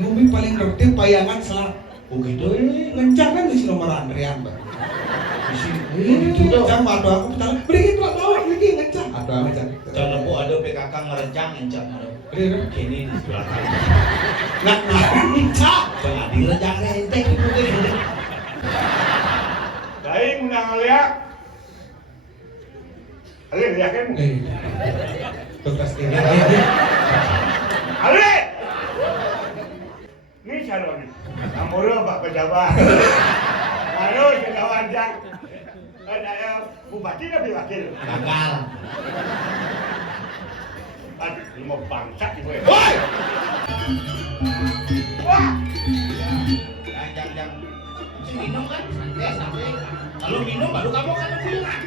Ngombe paling gede payangan selat. Oh gitu, ngencang kan di nomor antrean, Mbak. Itu ngencang, Pak. Aku bilang, beri itu bawa, beri ngencang. Ada ngencang. Jangan lupa ada PKK ngerencang ngencang. Beri kan? Kini di sebelah kanan. Nak ngencang. Jangan di ngerencang renteng itu deh. Daing undang lihat. Ali yakin? Tugas ini. Ali. Ini calon. Amoro Pak Pejabat. Lalu sudah wajah. Ada bupati tapi wakil. Gagal. Aduh, ini mau bangsat ibu ya. Woi! Wah! Jangan. Si minum kan santai santai. Kalau minum baru kamu akan pulang.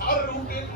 Sarugin.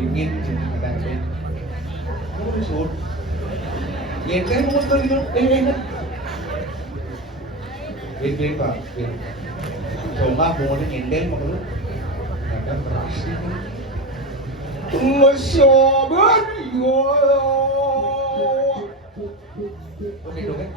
Dingin katanya. Kamu sud. Yente mau sekali dulu. Wait Pak. Coba mau nyender mau dulu. Ada keras ini. Masyabat yo. Oke dong kan?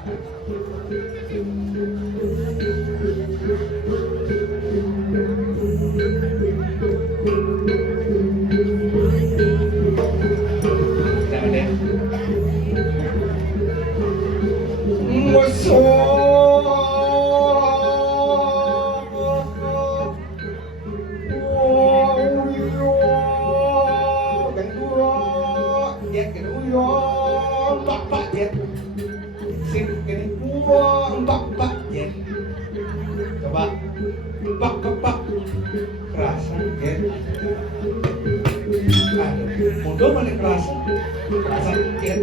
Mundur balik kerasa dikit.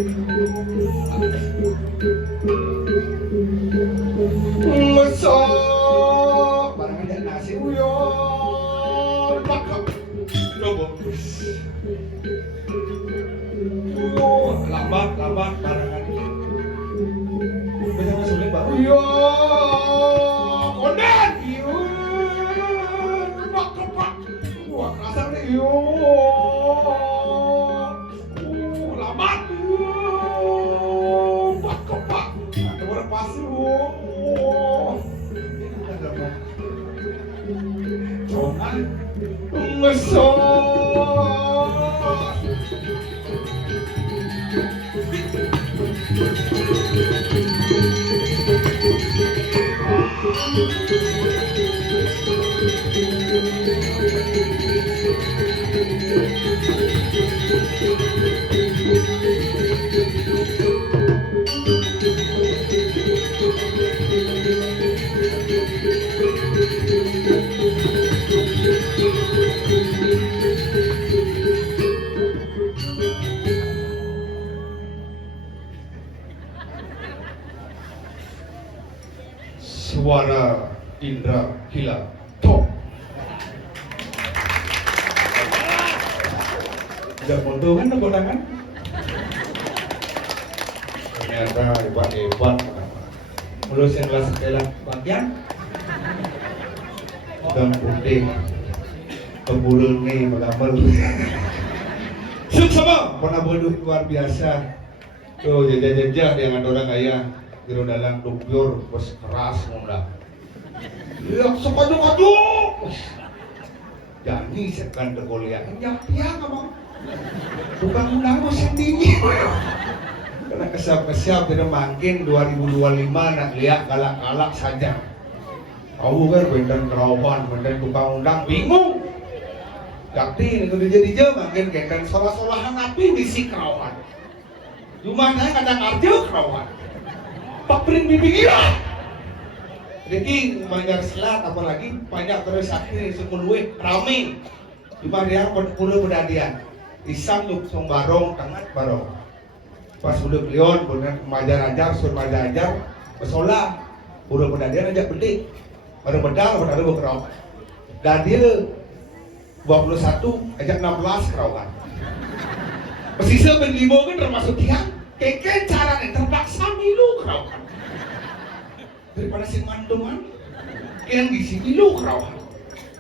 Mesok barang ada nasi uyon pakak lobo. Lambat barangan. Bisa masuk Pak. Uyon konden. Pakak. Wah kerasa nih Suara Indra Gila Top. Gak foto kan kondangan. Ternyata hebat. Mulus yang kelas sekolah bagian. Gang putih. Kebulun nih mengambil. Sama pernah bodoh luar biasa. Tuh jajah dengan orang kaya. Kira dalam dukyur bos keras ngomong. Lihat sekaju-kaju. Jani sekan tergoliat. Ya kamu. Bukan undang sendiri. Karena kesiap-kesiap tidak makin 2025 nak lihat galak-galak saja. Tahu kan bendan kerawan, bendan tukang undang bingung. Jakti itu dia makin kendan solah-solahan api misi kerawan. Cuma saya kadang arjo kerawan. Pak Pring bibi gila. Jadi Banjar Selat apalagi banyak terus akhirnya sepuluh rame. Cuma dia puluh pedadian. Isam tuh song barong tengah barong. Pas udah belion, bener majar ajar, sur majar ajar, besola, udah pedadian aja bedik. Baru bedal, baru berkerau. Dan dia 21 ajak 16 kerawan. Pesisir ben 5 kan termasuk tiang. Keke cara terpaksa milu kerawan. Daripada si mandoman, yang gisi milu kerawan.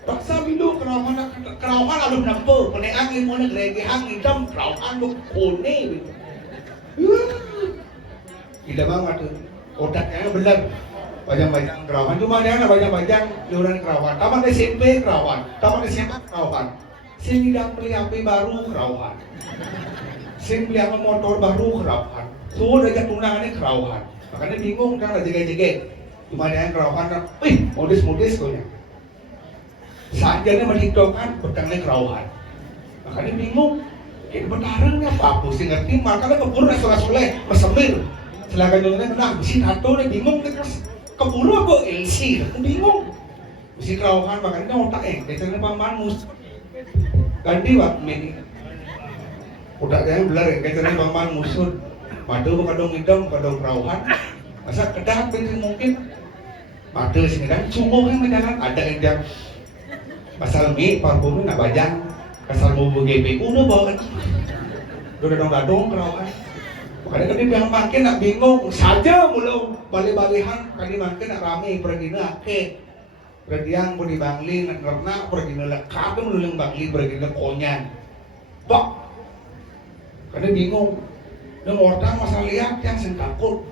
Paksa milu kerawan lalu nampu. Kene angin mana gerege angin dam kerawan lu kone. Tidak banget tuh. Otaknya bener. Bajang-bajang kerawan, cuma dia ada bajang-bajang liuran kerawan. Taman SMP kerawan, taman SMA kerawan. Sing tidak beli HP baru kerawan. Sing beli motor baru kerawan. Tuh aja tunangannya kerawan. Makanya bingung kan ada jege-jege. Cuma dia yang kerawan, modis-modis konya. Sajanya menghidupkan petangnya kerawan. Makanya bingung. Ini betarangnya apa? Pusing ngerti, makanya keburu soleh-soleh, mesemir. Selain jadinya kena besi tato nih bingung terus. Keburu apa LC, aku bingung. Mesti kerawahan makanya otak kayaknya paman mus. Ganti waktu ini. Udah kayaknya belar kayaknya paman musuh. Madu kadang hidung, kadang kerawahan. Masa kedah penting mungkin. Madu sini kan sungguh yang menjalan ada yang pasal mi parfumnya nak bajang. Pasal mau GPU udah bawa. Udah dong kerawahan. Makanya kan dia yang makin nak bingung saja mulu balik-balihan kali makin nak rame pergi nak ke pergi yang mau dibangli nak karena pergi nak lekat tu mulu yang bangli pergi nak konyan bak karena bingung dan orang masa lihat yang sen takut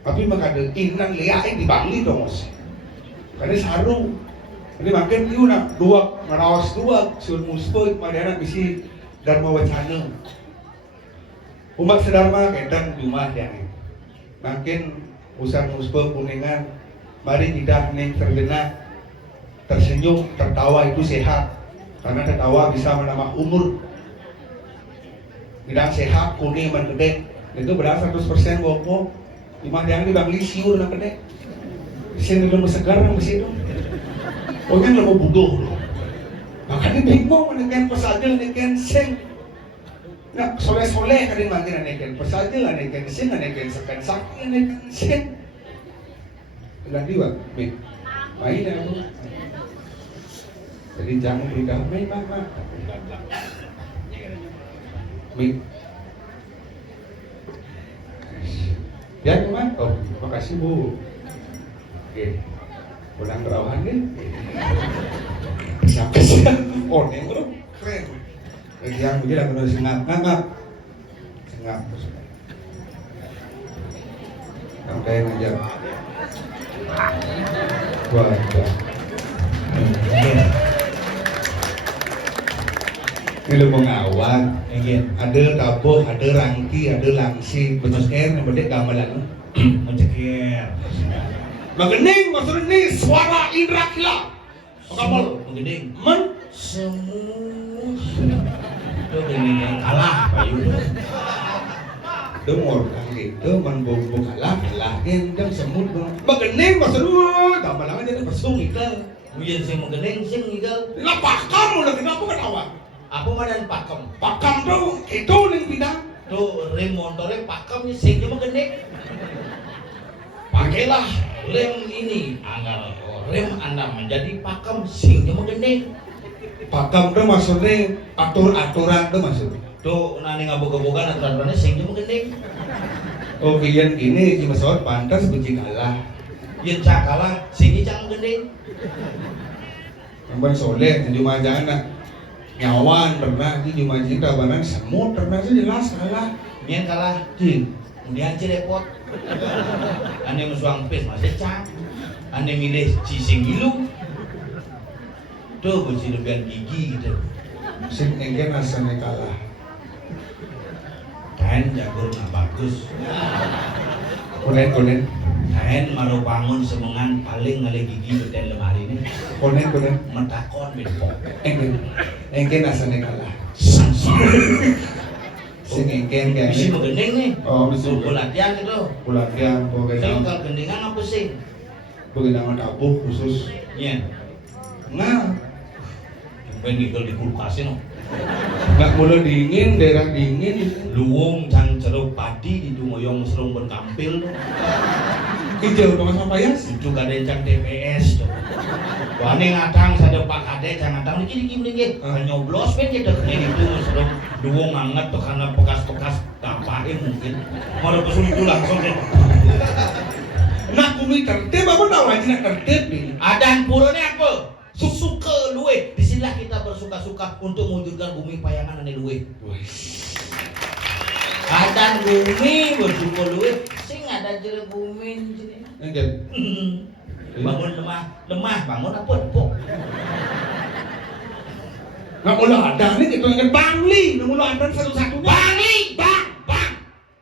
tapi makanya inan lihat dibangli dong karena saru jadi makin dia nak dua ngerawas dua sur musput pada anak bisi dharma wacana. Umat sedharma kedang rumah yang makin usah musbah kuningan mari tidak ning tergenah tersenyum tertawa itu sehat karena tertawa bisa menambah umur tidak sehat kuning mengedek itu benar 100% bopo imah yang dibangli siur nang kedek sing belum segar nang besi itu oh kan lebih buduh makanya bingung neken pesaja neken sing nah, soleh-soleh kadang makin aneken pesaja, aneken sing, aneken sekan sakit, aneken sing. Lagi wak, main aku. Jadi jangan berdamai mama. Mik. Ya teman, oh makasih bu. Oke, pulang kerawan nih. Siapa-siapa, oh nih bro, keren. Yang begini aku harus ngap. Sampai aja. Wah. Ini lu mengawat. Ada tabuh, ada rangki, ada langsi. Menceker, yang penting gamelan. Menceker. Mengening, maksudnya ini suara indra kila. Kamu mengening. Itu ini kalah payu dengar kan gitu menbobo kalah gendeng semut begening maksudnya tambah lagi jadi bersung ikel ujian sing begening sing ikel lah pakam udah kenapa ketawa apa mana pakam tuh itu ning bidang tuh rem motornya pakam singnya begening pakailah rem ini agar rem anda menjadi pakam singnya begening pakam tuh maksudnya aturan tuh maksudnya Tuh nani ngabog-gabogan aturan-aturannya sing jeung gending. Oh kian ini Ki Masot pantas benci kalah. Yen cakalah sing cang gending. Nampan soleh di Jumaja anak nyawan pernah di Jumaja tabanan semut pernah sih jelas kalah. Nyen kalah. Jin. Kemudian repot. Ane musuang pes masih cang. Ane milih cising gilu. Tuh besi lebihan gigi gitu. Sing engke asane kalah. Kain jagur nggak bagus. Konen. Kain malu bangun semengan paling ngale gigi beten lemari ini. Konen. Metakon bepok. Engke asane kalah. Sansi. Sing engke kayak Bisi mau gending nih. Oh, bisi. Latihan itu. Latihan Sing pokoknya. kalau gendingan apa sih? Pokoknya tabuh khusus. Iya. Nah, Pengen di kulkasin no. nggak boleh dingin, daerah dingin. Luwung can ceruk padi di dungoyong serung berkampil tuh. Hijau dong sama payas. Itu kadang can TPS tuh. Wani ngadang sadeu Pak Kade can ngadang niki mriki nyoblos ben gitu kene itu serung luwung anget tuh karena bekas-bekas tapain mungkin. Mau pesul itu langsung deh. Nak bumi tertib apa tahu aja nak tertib nih. Adan purone apa? Susuke luwe. Disinilah kita bersuka-suka untuk mewujudkan bumi payangan ane luwe. Adan bumi bersuka luwe. Sing ada jere bumi jadi. Enggak. Bangun lemah, bangun apa empuk. Nggak boleh ada nih itu yang Bangli. Nggak boleh ada satu-satunya. Bangli, bang.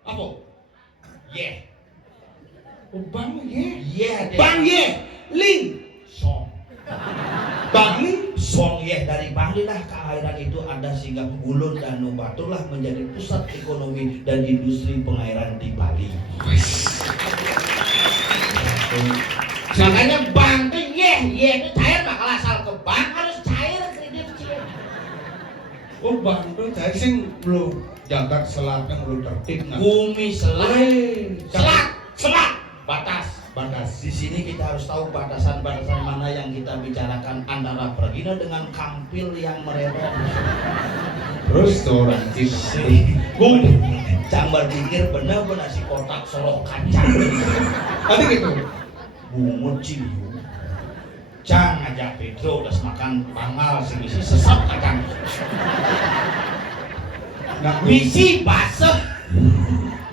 Apa? Yeah. Oh, Bang ye. Yeah, deh. Bang ye. Ling. Song. Bangli. Song yeah dari Bangli lah keairan itu ada sehingga Ulun dan Batur lah menjadi pusat ekonomi dan industri pengairan di Bali. Makanya bank itu yeah itu cair bakal asal ke bank harus cair kredit kecil. Oh, Bang tuh saya sing belum jagat selat yang belum tertib. Bumi selat, selat batas. Batas. Di sini kita harus tahu batasan-batasan mana yang kita bicarakan antara Pergina dengan Kampil yang mererong. Terus tuh orang Bung, cambar pikir benar-benar si kotak sorok kacang. Tadi gitu. Bungut Ciliu. Cang aja Pedro udah makan pangal sih sesat kacang. Nah, Misi basah.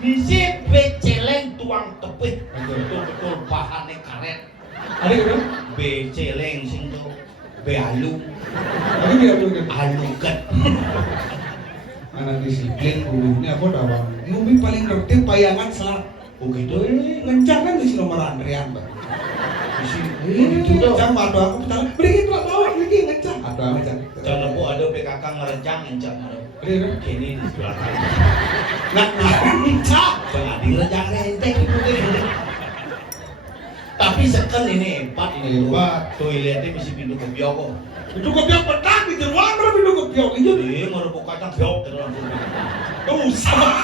Misi beceleng tuang tepih. Betul-betul bahannya karet. Tadi gitu. Beceleng sing tuh bealu. Tadi dia tuh gitu. Aluket. Anak disiplin gurunya apa dawang. Bumi paling tertib payangan selat. Begitu. Ngencang kan di sini nomor antrean, Bang. Gitu dong. Jam atau aku bilang, beri itu bawa lagi ngencang. Atau ngencang. Jangan lupa ada PKK ngerencang encang. Beri itu. Kini di sebelah kanan. Nah, ngencang. Jangan direncang enteng itu deh. Tapi seken ini hebat ini. Hebat. Toiletnya mesti pintu kebiok kok. Itu kebiok petang di jeruan tapi itu kebiok itu. Iya ngerebuk kacang biok terus. Usah.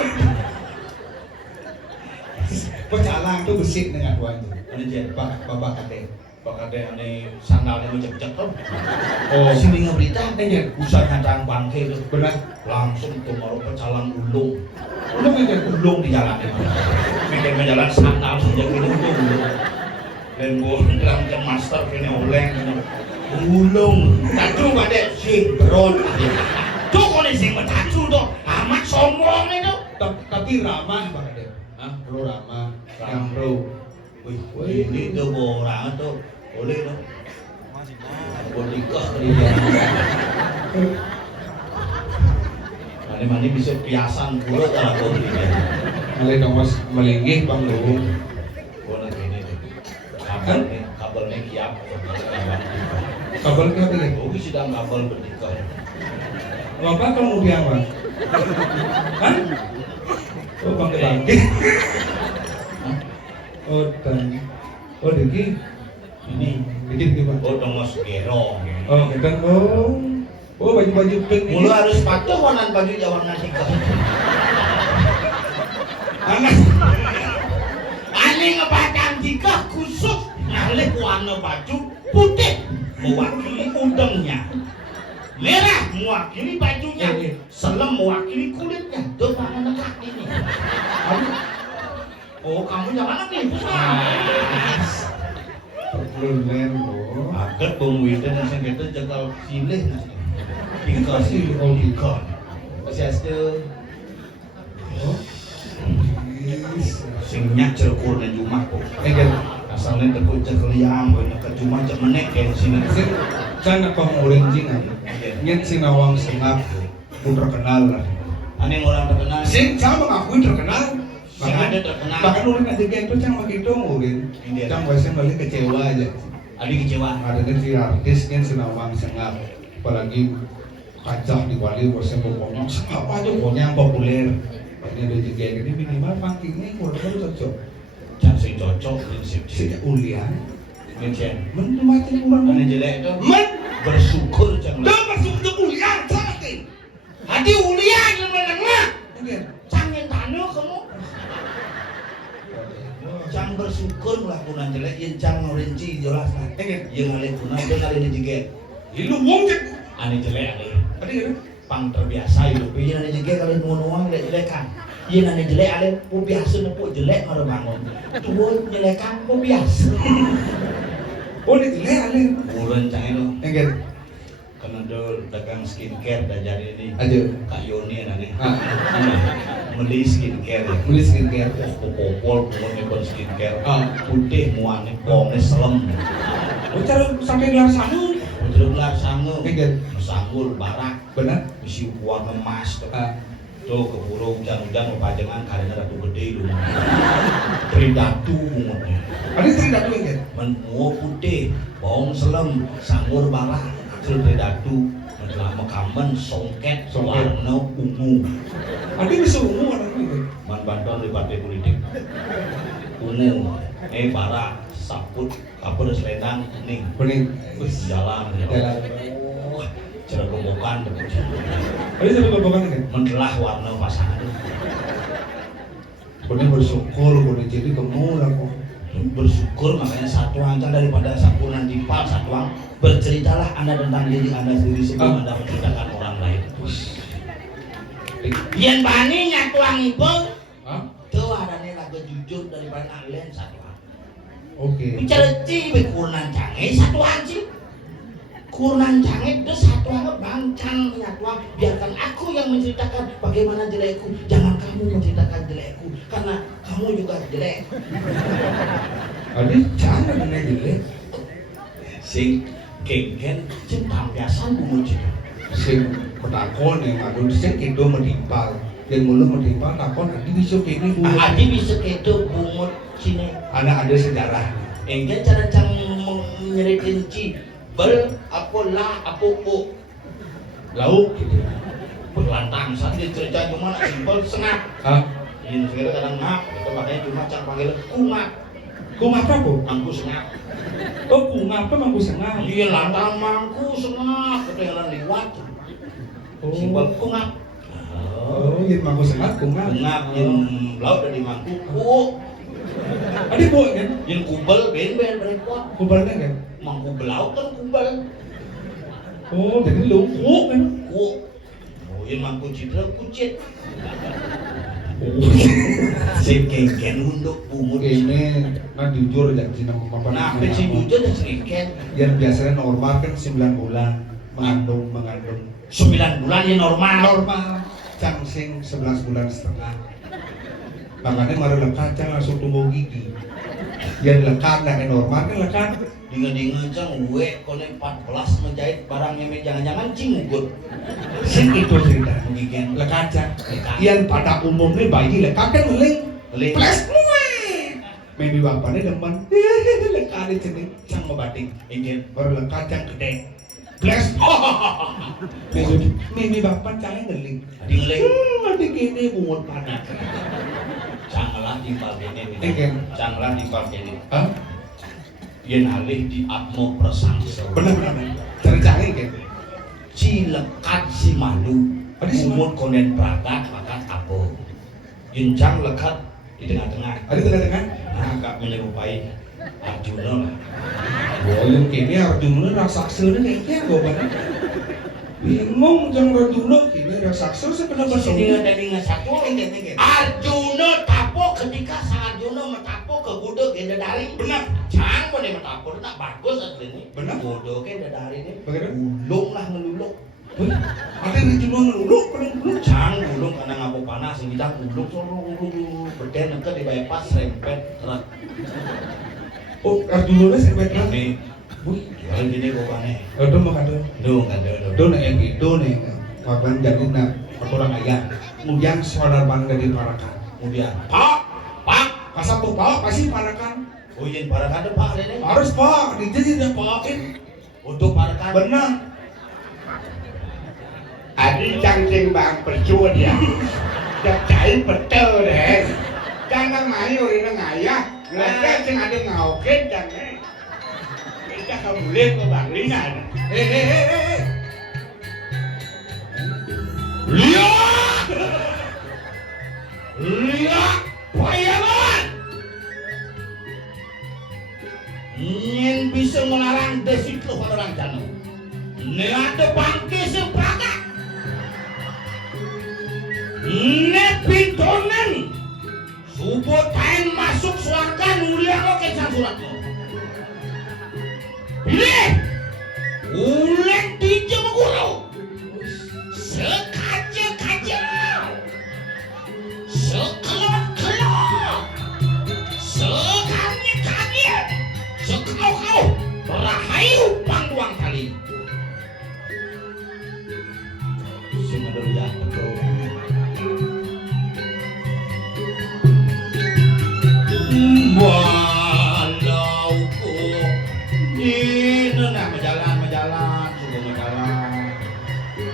Pecalang tuh bersih dengan tuan itu. Ini dia Bapak kate. Pakade ane sandalnya mencek-cek tuh. Oh, Sini ngeberita nih usah ngacang bangke tuh. benar. Langsung tuh mau pecalang ulung. Lu mikir Ulung di jalan itu. Bikin menjalan sandal sejak ini ulung. Dan gua bilang ke master kini oleng ini. Ulung. Tacu pada si beron. Tuh kone sing tacu tuh. Amat sombong itu. Tapi ramah Pak Kade. Hah? Lu ramah. Yang bro. Wih, ini tuh orang tuh boleh tuh. Buat nikah kali dia. Mani bisa piasan pula cara kau ini. Mulai dong mas melinggih Bang Lu. Gua nanti ini kabelnya kiap. Kabel kita pilih. Gua sedang kabel bernikah. Bapak kalau mau diaman? Hah? Oh Bang Bangke. Oh dan Diki Ini Diki Pak. gua dongos gerong. Oh kita baju pink ini. Mulu harus patuh warna baju warna nikah. Anak Ane ngebatang nikah khusus ngalih warna baju putih mewakili udangnya. Merah mewakili bajunya. Selem mewakili kulitnya, tuh mana kaki nih. Oh kamu yang mana nih? Perlulen loh. Agak bung Widen yang kita jagal silih nasi. Dikasih oligon. Masih ada. Oh. Yes. Sing nyacer kurna Jumat kok. Kan Asalnya tekuk cekeliang, banyak ke Jumat cek menek kayak sini. kan apa ngurin jingan. Nyen sinawang sengap pun terkenal lah. Aneh orang terkenal. Sing sama mengakui terkenal. Sing ada terkenal. Bahkan ulin ada gitu cang begitu ngurin. Cang biasanya balik kecewa aja. Adi kecewa. Ada si artis nyen sinawang sengap. Apalagi kacah di Bali biasanya pokoknya apa aja pokoknya yang populer. Ini ada juga ini minimal pangkingnya kurang cocok. Cang sing cocok prinsip Si ulian. Mencen. Men macam orang Aneh jelek itu. Men Bersyukur cang. dah masuk ke ulian sakit. Hadi ulian yang menengah. Mungkin. Cangin tanu kamu. Cang bersyukur melakukan jelek, yang cang rinci jelas lah. Yang ngalih guna, yang ngalih dijiget. Ilu wong cek. Aneh jelek aneh. Tadi kan? Pang terbiasa hidup. Yang ngalih jiget kalian nuang jelek-jelekan. Yang ngalih jelek alih, pun biasa nepuk jelek maru bangun. Tuh jelekan pun biasa. Oh ini jelek alih. Murun cang itu. Enggak. Karena dulu dagang skincare dah jadi ini. Aja. Kak Yoni aneh. Ah, Beli skincare ya. beli skincare. Popol punya kon skincare. Ah. Putih muane pongnya selem. Oh cara sampai gelar sangu. Betul belar sangu. Enggak. Sanggul barak. Benar? Isi uang emas tuh. Ah. Tuh keburu hujan-hujan mau pajangan karena ratu gede dulu. Tridatu bungutnya. Ada tidak tuh enggak? Menua putih, bawang selem, sanggur barak, hasil tridatu. Menjelang mekamen, songket, warna ungu. Ada bisa ungu ada enggak? Man bantuan di partai politik. Ungu, barak, saput, kapur selendang, kuning. Kuning. Jalan, Jalan. cara gombokan. Ada sampai berbakan enggak? Mentelah warna pasangan. Kuning bersyukur, kuning jadi kemul aku. Bersyukur makanya satu angka daripada sakunan dipal satu ang berceritalah anda tentang diri anda sendiri sebelum anda menceritakan orang lain. Yang bani nyatuang ibu, tuh ada nih lagu jujur daripada kalian satu ang. Oke. Bicara cibi kurnan canggih satu ang sih. Kurnan canggih itu satu ang bangcang nyatuang. Biarkan aku yang menceritakan bagaimana jelekku. Jangan kamu menceritakan jelekku karena kamu juga jelek. Ada cara dengan jelek. Sing kengken cing tampiasan bumuji. Sing petakon yang ada sing itu menimpal. Yang mulu menimpal takon adi bisa kini bu. Adi bisa gitu bungut sini. Ada sejarah. Engke cara cang menyeritin ci bel apa lah apa bu Lauk gitu. berlantang saat dia cerita cuma simpel sengap. Ah, Ini sekarang kadang ngap, itu makanya cuma cang panggil kungap. kung apa bu? Mangku sengap. Oh kung apa mangku sengah? Iya lantang mangku sengap, kedengaran liwat. Simpel kungap. Oh, yang mangku sengah kung apa? Kungap yang laut dari mangku ku. Ada bu kan? Yang kubel ben berepot. Kubalnya kan? Mangku belau kan kubel. Oh, jadi lumpuk kan? Ku. Oh, yang mangku citra kucit. Oh, Sing kengken untuk bungut. ini nah jujur aja sih nama papa. Nah, si jujur dan kengken. Yang biasanya normal kan 9 bulan mengandung. 9 bulan ya normal. Normal, cang sing 11 bulan setengah. Makanya mari lekat cang langsung tumbuh gigi. Yang lekat nah normal kan lekat. Dinga-dinga cang we kone 14 menjahit barangnya jangan-jangan cingut. Sing itu cerita. Mengigen Lekat cang. Yang pada umumnya bayi lekat kan ngeling. Ngeling. Plus Maybe bapaknya demen. Lekat di sini cang ngebating. ingin Baru lekat cang gede. Plus Maybe bapak cangnya ngeling. dingeling Ada gini bungut panas. canglah di balkene Ingin. canglah di balkene Hah? yen alih di atmo persangsa Benar. Ceritanya kan? cilekat si malu Ada si umur konen prakat makan apa yen cang lekat di tengah-tengah Ada tengah-tengah? nah agak menyerupai Arjuna lah Oh, yang kini Arjuna raksasa kayaknya gue bener. Bingung jangan Arjuna kini ada saksu sebenarnya Sidingan satu. Arjuna tapo ketika Arjuna metapo ke gudeg Dedari. Benar. Cang boleh metapo nak bagus aslinya. Benar. Gudeg Dedari ini. Bagaimana? Gulung lah ngeluluk. Ada yang cuma ngeluluk, Cang gulung karena ngapu panas yang kita gulung solo beden ke di bypass rempet truk. Oh, Arjuna sih betul. Ini, jual gini kok aneh. Aduh mah kado. Do Na yang itu nih, kapan jadi nak orang ayah. Kemudian saudara bangga di Parakan. Kemudian, Pak, Pak, kasar tuh Pak, pasti Parakan. oh izin parakan Pak ini. Harus Pak, dijadi dah Pak. Untuk parakan. Benar. Adi cangcing bang percuat ya. Jai betul deh. Jangan mayu ini ngayah. Mereka cing ada ngaukin jangan. Kita boleh ke bang Lina. Lihat, bayangan. Ingin bisa melarang desit lo orang janu. Neade bangke sepakat. Nepitonen. Subotain masuk suarga nulia lo kesan suratmu. Pilih. Ulek DJ mengguru. Sekaja-kaja. Sekelot-kelot. Sekanyet-kanyet. Sekau-kau. Rahayu pangguang kali. Sing ada lihat betul. Walauku ini nah majalan sudah majalan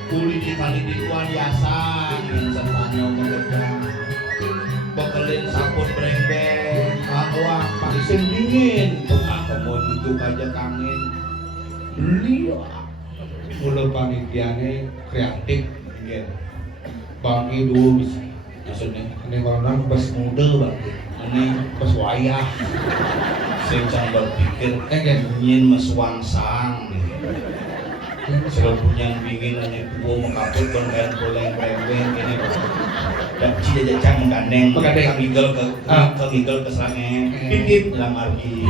kulit di tuan biasa yang sertanya mengerja bekelin saput brembeng bahwa paling dingin tukang mau duduk aja kangen lihat Mula panitiane kreatif, gitu. Bangki dulu bisa. maksudnya Ini orang pas muda bang. ini Pas wayah. saya jangan berpikir Kan? ingin meswangsang selalu punya bingin hanya tua mengkaput bermain boleh brembeng ini dan cia jacang menggandeng kegigel ke serangnya pipit dalam arti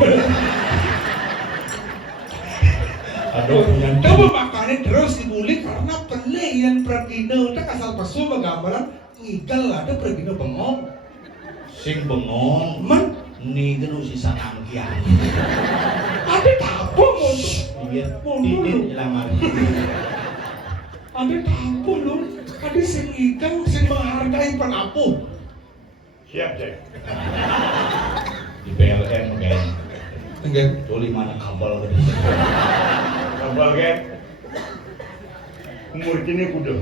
aduh punya Coba makannya terus dibuli karena pelayan Pragino. Tak asal pasu gambaran ngigal ada Pragino bengong. sing bengong Man, nih genu sisa nangkian ada tapo mau. iya pipit dalam arti Ada tapo loh. Ada sing ngigal sing menghargai penapu. Siap cek. di PLN kayak Enggak. tuli mana kabel ke Kapal kan? Umur kini kudu.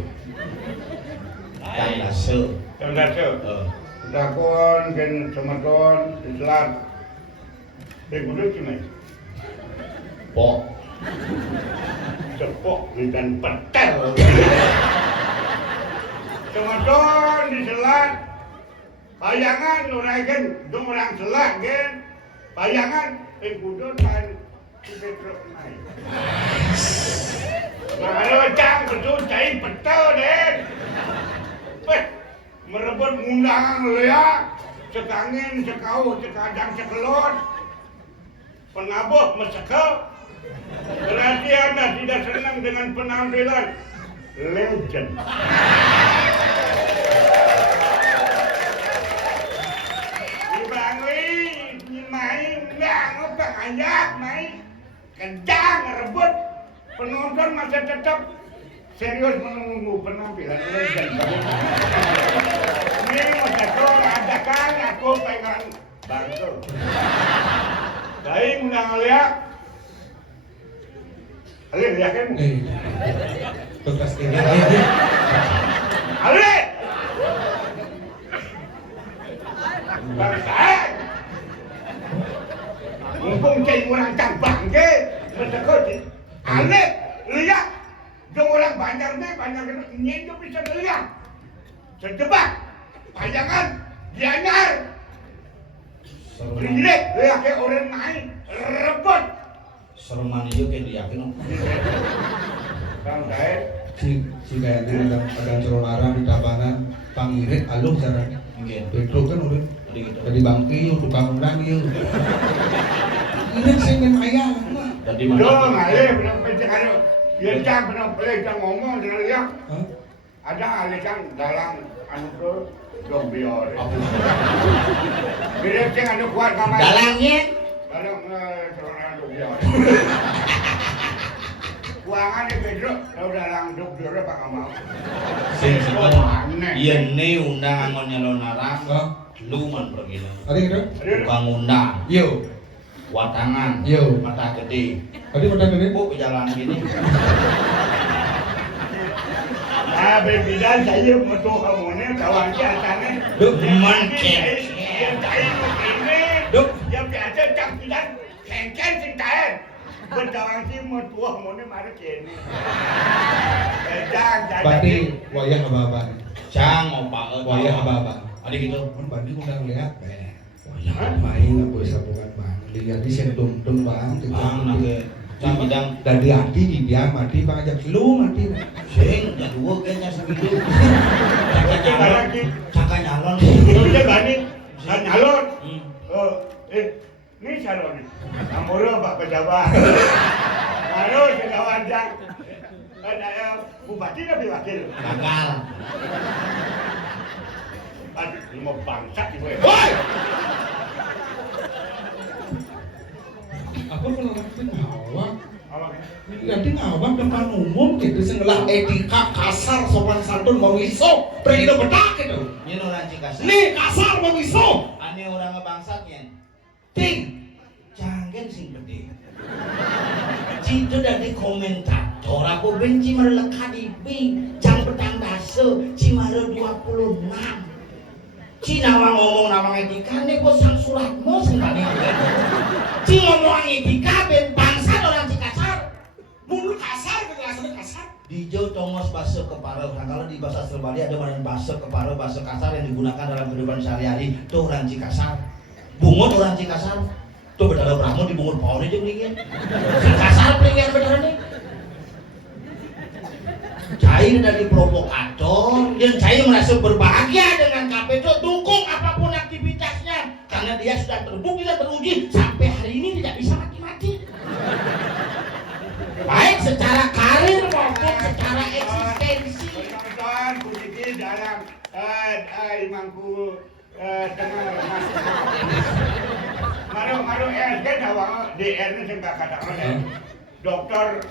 Kang Dasel. Kang Dato. Dakon kan semeton Islam. Kudu cuma. Pok Cepok dan petel. Semeton di selat. Bayangan orang kan, dong orang selat kan. Bayangan kudu kan Petro naik. Kalau cang betul cai betul deh. Merebut undangan leak, sekangin, sekau, sekadang, sekelot, penabuh, mesekal. Berarti Anda tidak senang dengan penampilan legend. Dibangui, main, enggak, ngapa ayak, main. Kencang, ngerebut. Penonton masih tetap serius menunggu penampilan legend. Ini masih kau ada kan, aku pengen bantu. Dari undang lihat. Alih yakin? Bekas ini. Alih! Bangsa! Mumpung cai orang cabang ke, bertekut. Alih! Lihat! Dong orang banyak ini itu bisa melihat. Sejebak! Bayangan! Dianyar! Berilik! Lihat ke orang main! Rebut! Sereman itu kayak diyakin Bang Said, si kayaknya ada curol arang di tabanan pangirit alung cara Mungkin. Pedro kan udah Tadi gitu. jadi bangki yuk tukang undang yuk ini saya main ayam mah Tadi Do mana? ngale benar pencet anu. Dia cang benar boleh cang ngomong dengan dia. Hah? Ada ahli cang dalam anu ke dong biar. Dia cang anu kuat kamar. Dalangnya. Dalam seorang dong biar. Kuangan ni Pedro, lau dalang dong biar apa kamu? Sing sebenarnya. Iya nih undangan mau nyalon narang. Hah? Lu man pergi lah. Ada gitu? Tukang undang. Yo Watangan. Yo. Mata gede. Tadi pada gede Bu jalan gini. Ah, berbidan saya metu kamu ni kawan siasane. Duk Mancing. Saya ini. Duk Yang biasa cang bidan kengken sing taen. Berdawan si metu kamu ni mari kene. Cang, Berarti wayah apa-apa nih? Cang opa. Wayah apa-apa? Ada gitu. Kan Bandi undang lihat wayah main nggak bisa bukan bang lihat di sentum-tum bang Bang nage. Cang bidang. dari hati di dia mati bang ajak lu mati Sing jadua kayaknya segitu. Caka nyalon. Kita bani, saya nyalon. Hmm. Ni calon ni. Amoro Pak Pejabat. Baru kita wajang. Bupati tapi wakil. Gagal. Aduh, mau bangsat ibu. woi aku kalau nanti ngawak nanti ngawak depan umum gitu sengelah etika kasar sopan santun mau iso pergi ke bedak gitu Ini orang Cikasar. nih kasar mau iso Ane orang ngebangsatnya. ting Jangan sing gede. Citu dari komentator aku benci merelekat di bing jam petang baso Cimaro 26. Cina ngomong nama etika nih kok sang suratmu sembari. Ci ngomong etika ben bangsa orang Cikasar. mulut kasar kejelasannya kasar Dijo tongos baso keparuh. Nah kalau di bahasa Bali ada mana baso keparuh, baso kasar yang digunakan dalam kehidupan sehari-hari. Tuh orang Cikasar. Bungut orang Cikasar. Tuh bedara Brahmo dibungut pohon aja mendingin. Cikasar pelingin bedara nih. Cair dari provokator dan Cair merasa berbahagia dengan KPTO dukung apapun aktivitasnya karena dia sudah terbukti dan teruji sampai hari ini tidak bisa mati-mati baik secara karir maupun secara eksistensi. Tonton, Bukiti dalam imangku tengah mas. Maru kan awak DR ni saya katakan dokter.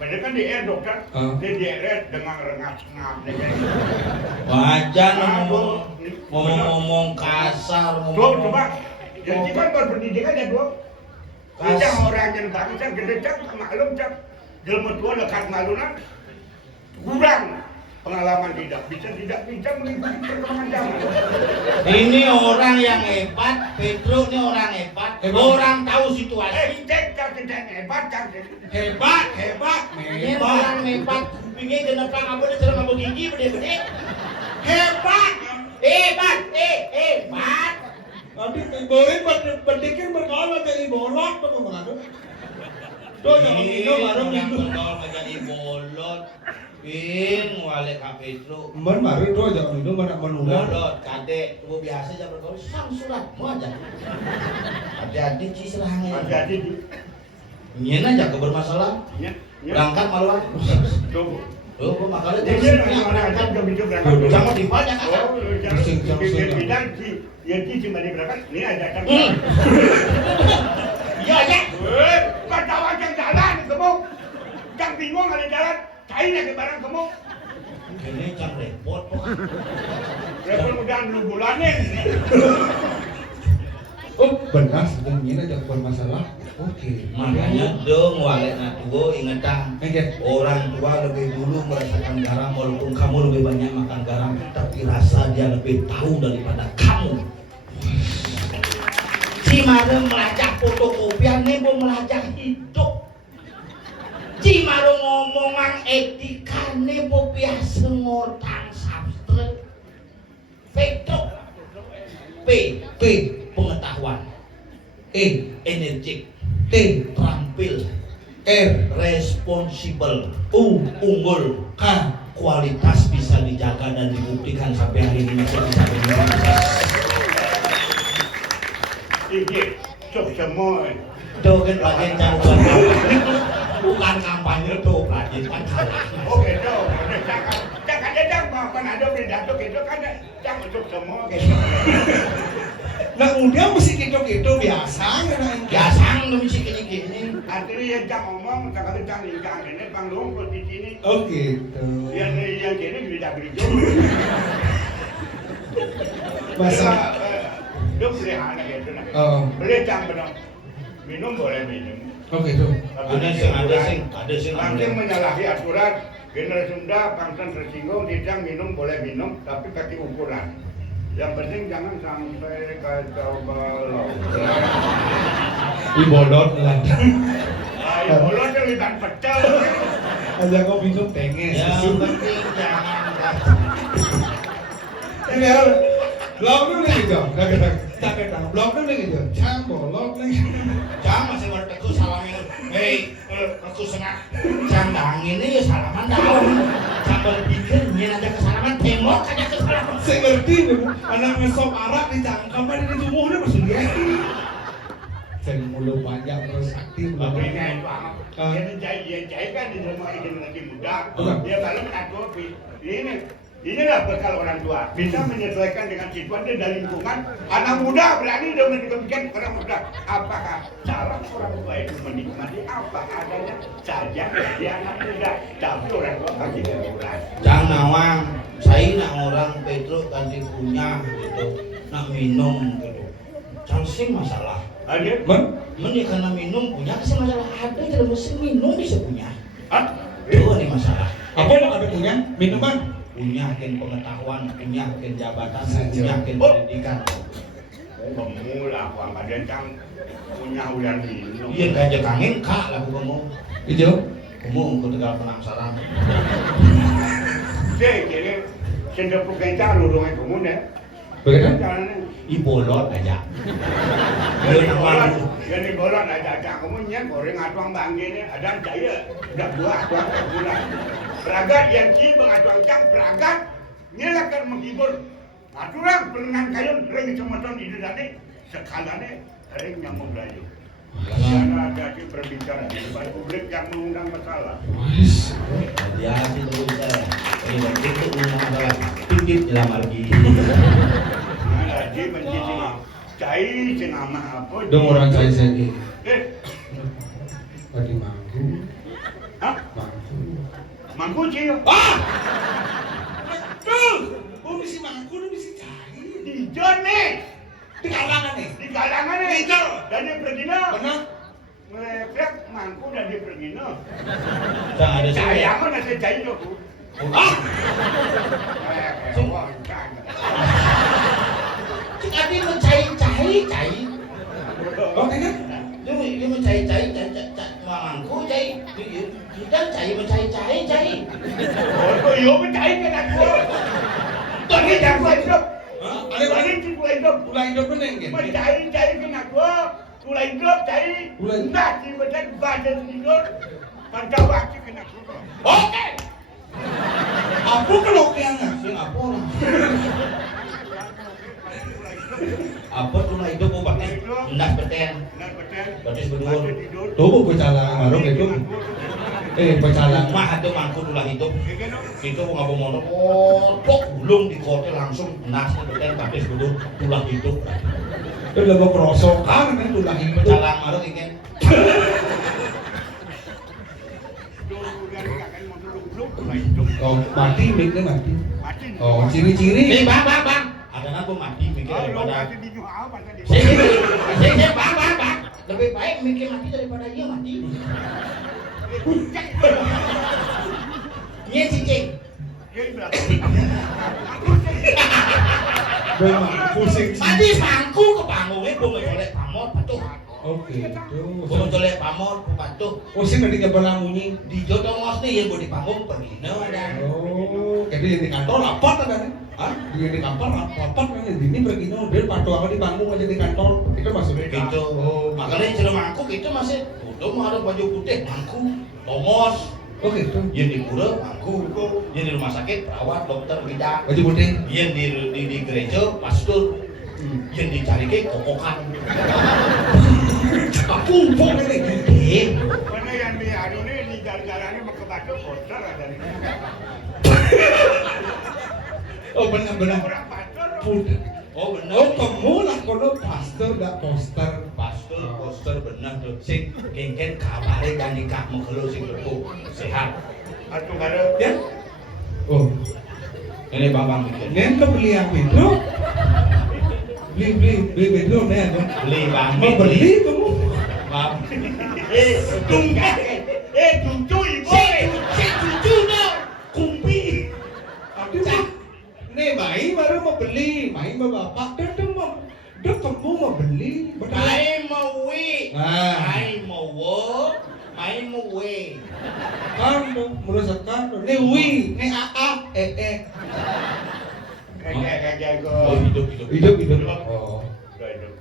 Bener kan DR dokter, dia DR dengan rengap-rengap. Wajar ngomong kasar Dua coba, jadi kan berpendidikan ya dua. Kita orang yang bangsa gede cak maklum cak, jelma tua dekat malunan kurang pengalaman tidak bisa mengikuti perkembangan zaman. ini orang yang hebat. Petro ini orang hebat. Orang tahu situasi. Cek kita hebat cak. hebat Ini orang hebat. Kupingnya kenapa kamu ini serang kamu gigi gede-gede. hebat Hebat. nanti boleh pendidikan berkawan jadi bolot tuh mengadu tuh jangan minum baru yang minum bergaul menjadi bolot. Wale Petro. baru tuh jangan minum banyak menular Bolot, kadek, lu biasa aja bergaul sang suratmu aja. Hati-hati Ci serangnya. Jadi Nyen aja ke bermasalah. Berangkat malu aku. tuh. Loh, kok makanya Jadi terus orang berangkat ke bincang berangkat. jangan dibanyak kan. Oh, jangan bilang ya cuma di berangkat. Ini ada kan. Iya aja. Kau tahu yang jalan kamu. Yang bingung ada jalan. Cair ke barang kamu. Ini kan repot kok. Repot udah 2 bulan nih. oh benar sebenarnya ada bermasalah oke Makanya dong wale natuo ingetang. Oke. Orang tua lebih dulu merasakan garam walaupun kamu lebih banyak makan garam, tapi rasa dia lebih tahu daripada kamu. Cimaro melacak fotokopian nih mau melacak hidup. Cimaro ngomongan etika nih mau biasa ngotang substrat. Petro. P pengetahuan. Energik. Terampil. Responsible. Unggul. K. Kualitas bisa dijaga dan dibuktikan sampai hari ini masih bisa berproses. Ini cok semua. Tuh kan bagian cakupan bukan kampanye tuh bagian kan kalah. Oke tuh, jangan kan ada pidato gitu kan jangan cok semua gitu. Nah udah mesti gitu biasa ya nah. Biasa lu mesti gini-gini. Artinya yang cak ngomong, cak kencang ini panggung di sini. Oh gitu. Yang gini tidak begitu. Masa. Dia beli anak gitu nah. Oh. Beli cang benar. Minum boleh minum. Oh gitu. Ada sing langsung menyalahi aturan. Generasi Sunda bangsa tersinggung, tidak minum boleh minum, tapi kasih ukuran. Yang penting jangan sampai kacau balau. Ibolot lah. Ayo bolot terlibat pecel. Aja kau minum tenges. Yang penting jangan Ini ya. Blog dulu gitu. Kakek blog dulu gitu. Cang bolot lagi. Jangan masih berteku salamnya. Hei, aku setengah candang ini ya salaman tahu. Sambil pikir nyen aja kesalaman tembok aja kesalaman. Saya ngerti anak ngesok arak ditangkap ada di tubuhnya maksudnya. Saya mulut panjang terus aktif Tapi banget. ini banget. Yang jahit kan di rumah generasi muda. Dia kalau mengatur inilah bekal orang tua. Bisa menyesuaikan dengan situasi dan lingkungan. Anak muda berani dia menentukan orang muda. Apakah salah orang tua itu menikmati apa adanya saja di anak muda. Tapi orang tua pasti orang. Jangan nawang, saya nak orang Petro ganti punya gitu, nak minum gitu. Jangan sih masalah. Ada? Meni karena minum punya sih masalah ada dalam mesin minum bisa punya. Hah? Itu nih masalah. Apa yang ada punya? Minuman? Punya ken pengetahuan, punya ken jabatan, Saja. punya ken pendidikan. Pemula apa ada yang punya udah minum. Iya kayak kangen kak lah kamu. Hijau? Kamu untuk tegal penasaran. Jadi sendok kencang lurungnya kamu deh. Bagaimana? Ibolot aja. Yang dibolot aja kamu nyen goreng atuang banggini ada jaya udah dua atuang bulan. Peragat yang ki mengatuang cang peragat akan menghibur. Aturan perenang kayu ring cemeton di tadi sekalane ring nyamuk layu. Karena ada di berbicara di depan publik yang mengundang masalah. Hati-hati terus saya. Ini itu undang adalah titip dalam arti. Jadi menjadi cai cenama apa? Dong orang cai segi. Tadi mangku. Hah? Mangku. Mangku sih. Tuh, oh mesti mangku, mesti cai. Di Jone. Di kalangan nih. Di kalangan nih. Betul. Dan di Pergino. Benar. Mereka mangku dan di Pergino. Jangan ada Cai saya. apa nasi cai itu? Tapi mencai-cai. Oh kan? Dia mencai-cai, mangku cai. Kita cai mencai-cai. Oh, yo mencai kan aku. Tapi jangan hidup. Ada Balik di mulai hidup. Ulah hidup bener gitu. Mencai kan aku. Mulai hidup cai. Nah, di badan badan tidur. Pantau waktu kena aku. Oke. Aku kelokiangan. Singapura. Apa tuh lah itu obatnya? Enggak beten. Nah, betul. Batis berdua. Tuh pecalang marung itu. Pecalang. Mah ada mangku tulah itu. Itu nggak mau motor. Pok gulung di kote langsung nas beten batis berdua tulah itu. Itu lebih kerosokan kan tulang itu. Pecalang marung ini. Oh, mati miknya mati. Mati. Oh, ciri-ciri. Bang. Ada napa mati mikir daripada. Mati di nyuhau, mati di. Saya bang. Lebih baik mikir mati daripada dia mati. Iya cicing. Memang pusing. Tadi mangku ke panggungnya gue ngejolek pamor patuh. Oke. Gue ngejolek pamor patuh. Pusing dari kebelang bunyi. Di jodong ngos nih yang gue di panggung pergi. No ada. Oh, jadi di kantor apa tadi? Ah, di kantor rapat kan ini pergi dia patuangan di panggung aja di kantor. Itu maksudnya Gitu. Makanya cerita mangkuk itu masih udah mau ada baju putih mangkuk, tomos. Oh gitu. Yang di pura mangkuk, yang di rumah sakit perawat, dokter, bidan. Baju putih. Yang di gereja pastor, yang dicari ke kokokan. Aku pun ini gede. Mana yang di anu nih di jalan-jalannya mau ke Batu poster ada nih. Oh benar-benar. Orang pastor. Putih. Oh benar. Oh kamu lah kono pastor dak poster. Poster benar tuh. Sing kengken kabare dan nikah mengeluh sing lepuh sehat. Atuh karo Ya. Oh, Ini babang bikin. nen ke beli yang itu. Beli bedroom nen. Beli bang. Mau beli kamu? Bang. tunggal. Cucu ibu. Si cucu no. Kumpi. Aduh. Nih Mai baru mau beli, Mai mau bapak dia mau, dia kamu mau beli, betul? Mai mau wi. Nah, Mai mau wo. Mai mau we. kan merasakan, nih wi, nih a. Kayak Oh hidup. Hidup. Oh. hidup.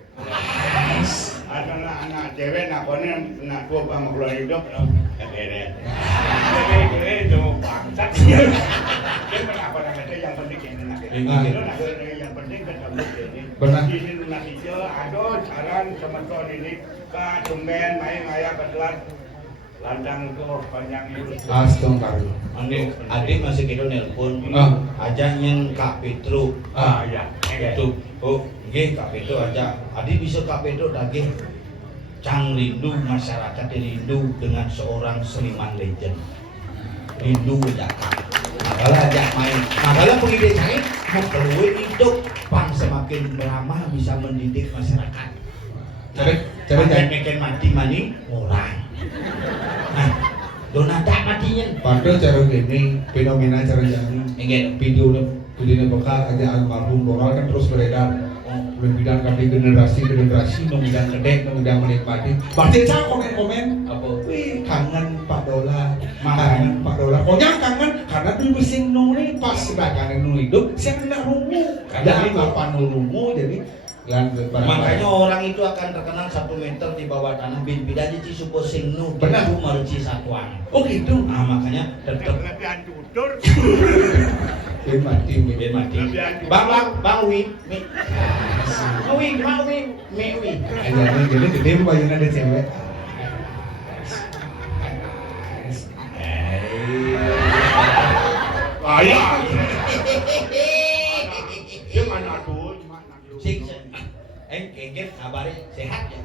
Ada anak cewek nak konen nak gua sama keluar hidup. Keren. Keren itu bangsat. Dia kenapa namanya yang penting ini nak. Yang penting ketemu ini. Benar. Ini lunak hijau, aduh saran sama tuan ini ke tumben main ayah ketelan landang tuh panjang itu. Astagfirullah. Adik masih kira nelpon. Aja nyen Kak Petro. Ya. Itu. Oh, nggih Kak Petro aja. Adik bisa Kak Petro daging. Cang rindu masyarakat rindu dengan seorang seniman legend. Rindu aja Kak. Makanya ajak main. Makanya pengide cai mau keluar hidup pang semakin beramah bisa mendidik masyarakat. Cari Makin mati orang. Nah, donada matinya. Padahal cara gini, fenomena cara jadi, Enggak. videonya bakal aja almarhum Doral kan terus beredar. Bidang dari generasi ke generasi, bidang kedek, bidang menikmati. Baca saya komen-komen, Apa? wih kangen Pak Dolar, kangen Pak Dolar. Pokoknya kangen karena dulu mesin nuri pas sebagian nu hidup, saya kena rumu. Jadi bapak rumu, jadi Makanya orang itu akan terkenal 1 meter di bawah tanah bidanya Cisupo Singnu Benar. itu Marci Satuan. Oh gitu. Nah makanya tetap Lebihan tutur. Ben mati, biar mati. Lebihan tutur. Bang Wi, mi Wi. Jadi gede bayunan ada cewek. Ayah. Dia mana tuh? Sing kengken kabare sehat ya.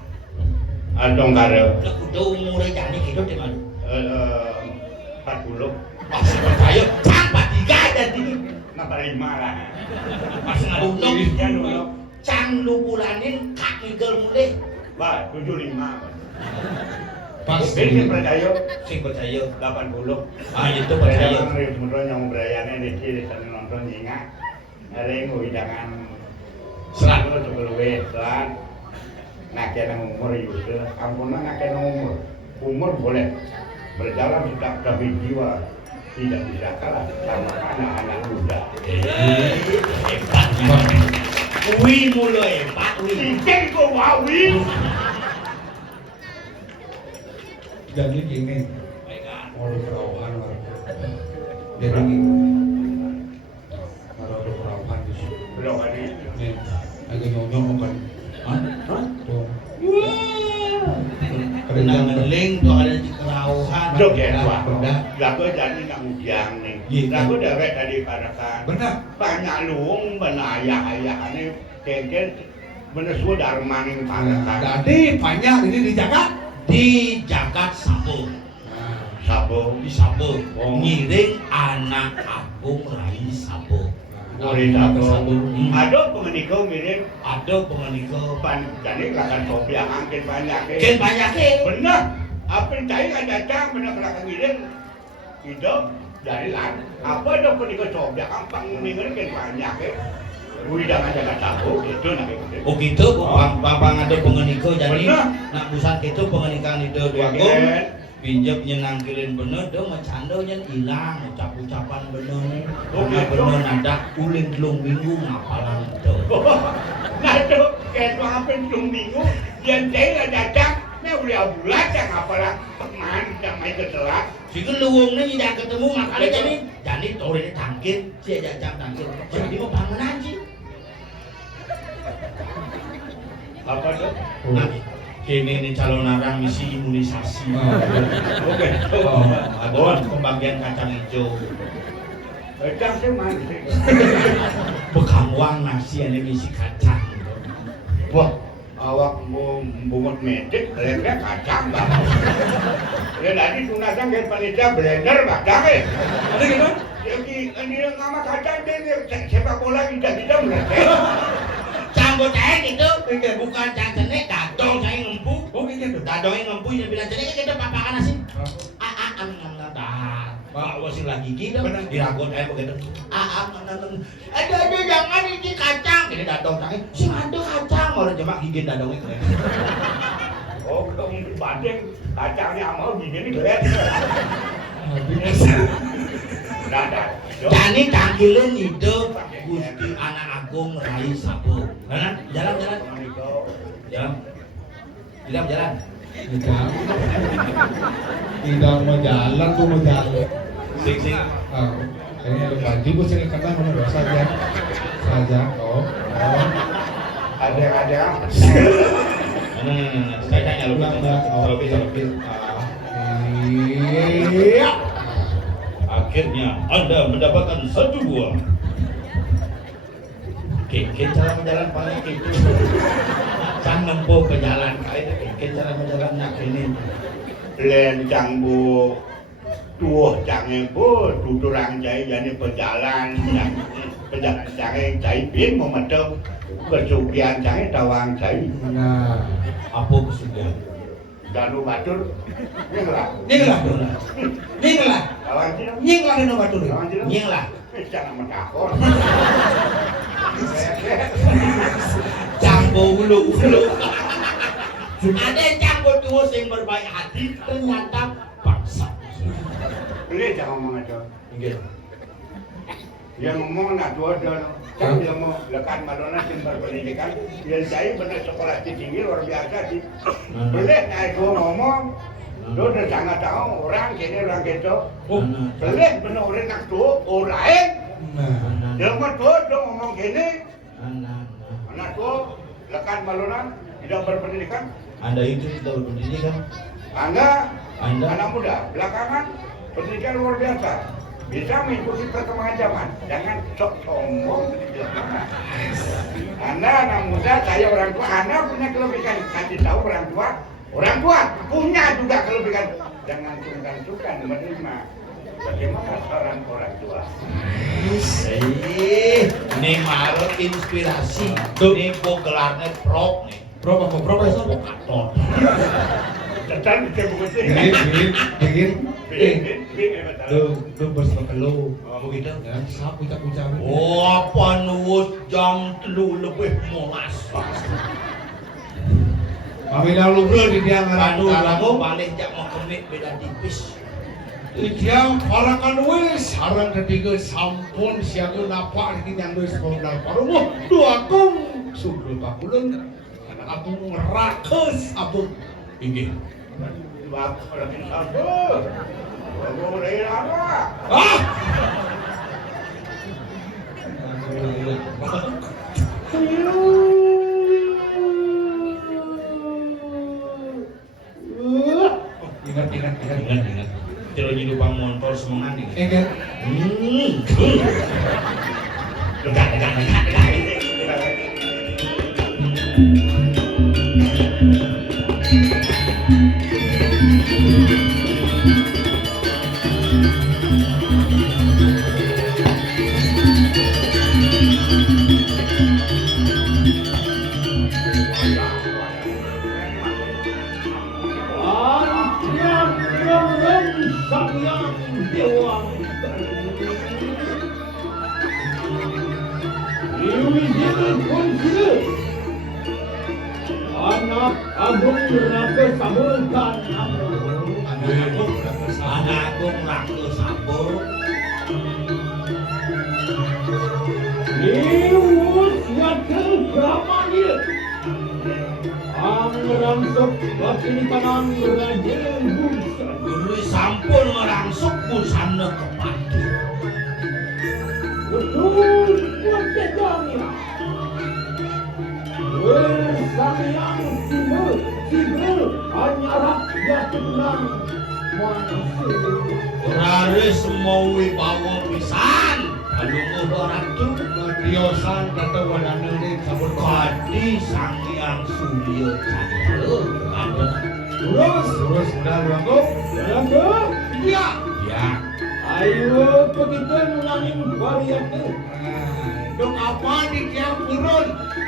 Adong karo Lah udah umure jani gitu di mana? 40. Masih percaya cang tiga jadi. Napa 5 lah. Masih ngadulung. Ya dulu. Cang lupulanin kaki gel mulai. Ba 75. Pas Ini percaya Sing percaya 80. ah itu percaya. Kemudian yang berayane di sini nonton nyingak. Ada yang hidangan Serat. Sebelum selat. Nak kena umur itu, ampunan nak kena umur boleh berjalan sudah jiwa, tidak bisa kalah sama anak-anak muda. Hebat. Wi mulai Pak Wi. Cincin kau wawi. jadi gini, oleh perawahan jadi ada perawahan di sini. Belum ada. Nih, agak nyonyong kan? Hah? Tuh. Kena ngeling tuh ada di kerauhan. Dok ya tua. Benar. Lagu jadi nak ujang nih. Gitu. Lagu dewek tadi parakan. Benar. Banyak luung benayah-ayah ini kengken menesu dharma ning parakan. Jadi banyak ini dijaga. Di Jagat Sabo. Sabo. Di Sabo. Oh. Ngiring anak Agung Rai Sabo. Ori Sabo. Hmm. Ada pengenikau mirip Ada pengenikah. pan jadi lakan kopi yang angkin banyak. Ken banyak Benar. Apa yang cai kan datang benar belakang mirip. Hidup dari lan. Apa ada pengenikau kopi yang ampang mirip kan banyak. Widang aja kan tahu itu nak itu. Oh gitu, Bapak ada pengenikah jadi Benar. nak busan itu pengenikan itu dua Kengken. gong. pinjam nyenangkilin bener dong macando nyen hilang ucapan bener bener ada ulin telung minggu ngapalan itu Nah itu kayak tuh apa telung minggu yang saya datang ini udah bulan yang apalah teman yang main ketelat si keluung nih tidak ketemu makanya jadi tore tangkit si jajang tangkit jadi mau bangun aja apa tuh? nah kini nih calon narang misi imunisasi Oke. ada pembagian kacang hijau Kacang sih mana sih? bekam nasi ini misi kacang Wah, awak mau bungut medik, blender kacang bang. Ya tadi sunatan kayak panitia blender kacang ya. ada gitu Jadi ini nama kacang dia sepak bola kita blender. Cambut aja gitu, bukan cangcene, dadong saya ngempu. Oh gitu, dadongnya ngempu yang bilang cene gitu papakan nasi. Bawa si lagi gitu, diragot aja begitu. Ada jangan ini kacang, ini dadong saya. Si ada kacang, orang cuma gigit dadongnya keren. Oh, kamu dibanding kacangnya sama gini keren. Jani tangkilin hidup Gusti Anak Agung Rai Sabu. Jalan. Tidak mau jalan tuh mau jalan. Sing. Kayaknya ada baju gue sih kata mana saja. Oh. Ada. Saya tanya lu lebih. Iya. Akhirnya Anda mendapatkan 1 buah. Keke cara menjalan paling gitu. Can nempuh ke jalan kali keke cara menjalan nak ini. Lencang bu, tuh jangan bu, tuturang jai jadi pejalan jangan jai bin memetuk kesugihan jai tawang jai. Nah, Apa kesugihan? Dalu batur, nyenglah. Lawan sih, Nyinglah dino batur. Lawan sih, Nyinglah. jangan menakut. Cambo ulu. Ada cambo tua yang berbaik hati ternyata bangsa. Beli jangan ngomong aja. Inggih. Dia ngomong nak dua kan dia mau lekat Madonna timbar pendidikan. Dia saya benar sekolah tinggi luar biasa sih. Beli naik dua ngomong. Dia udah sangat tahu orang kini orang gitu. Beli benar orang nak dua orang. Dia mau dua ngomong gini. Anak dua lekat Madonna tidak berpendidikan. Anda itu tidak berpendidikan. Anda Anda anak muda belakangan pendidikan luar biasa. Bisa mengikuti perkembangan zaman. Jangan sok sombong. Anda anak muda, saya orang tua. Anda punya kelebihan. Kasih tahu orang tua. Orang tua punya juga kelebihan. Jangan sungkan-sungkan menerima. Bagaimana seorang orang tua? Ini marut inspirasi. Ini gelarnya prop nih. Profesor. Aktor. Tetap bisa begitu. Begin. Lu bersama lu. Begitu. Dan sap ucap-ucap. Oh, apa nuwus jam 3 lebih 15. Kami lalu bro di dia ngaranu Kamu paling jak mau kemit beda tipis. Dia para kanwe sarang ketiga sampun siaga napak iki nyang wis pondal paruh dua kung sugel pakulun anak abung rakus abung Inggih. Waktu lagi sabur. Kamu mulai apa? ah Ingat. Kalau jadi pang motor semangat nih. ingat Dekat. merangsuk ini kanan raja busan. Guru sampun merangsuk busana kepati. Betul, buat jadinya. Bersayang simbol hanya rakyat tenang manusia. Raris mau wibawa pisan. Alungguh ratu Madiosan kata wadana ni sabun kadi sang hyang surya candra. terus udah bangku Jaga, iya Ya, ayo begitu nulangin variasi. dok apa di tiang purun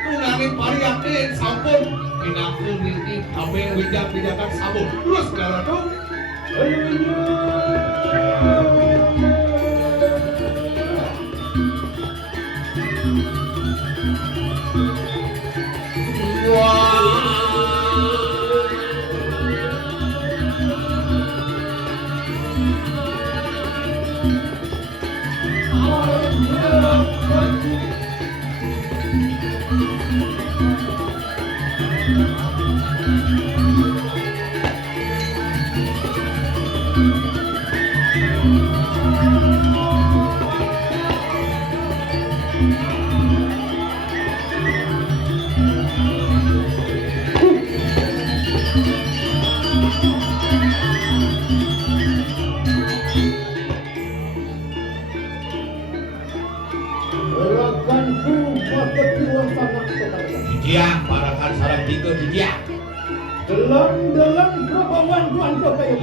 nunangin variatin sabun pinangku binti abe wijak bijakan sabun terus udah tuh Gerakanku pakai tulang sangat kepada. didiang parakan sarang tiga didiang. Dalam perbawan tuan kau kayu.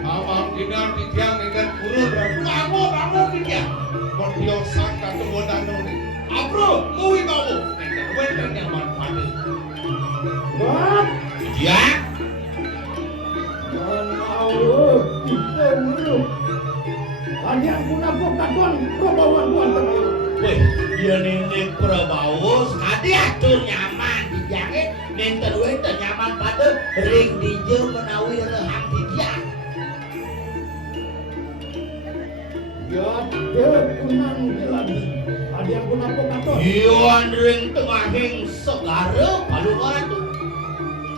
Abang kita di tiang dengan purun bangun di tiang Madiosan kata wadana ni abro mau wibawa dengan wetan nyaman pada Wah, Didiang, mana kita urus. Hanya guna pokadon perbawan tuan kau kayu. weh, dia nenek prabawa sekali atur nyaman didiangnya. Nenten wetan nyaman pada ring dije menawi rehang didiang. Ya, kunang lagi. Ada yang guna pokadon. Yuan ring tengahing segara palu orang tu.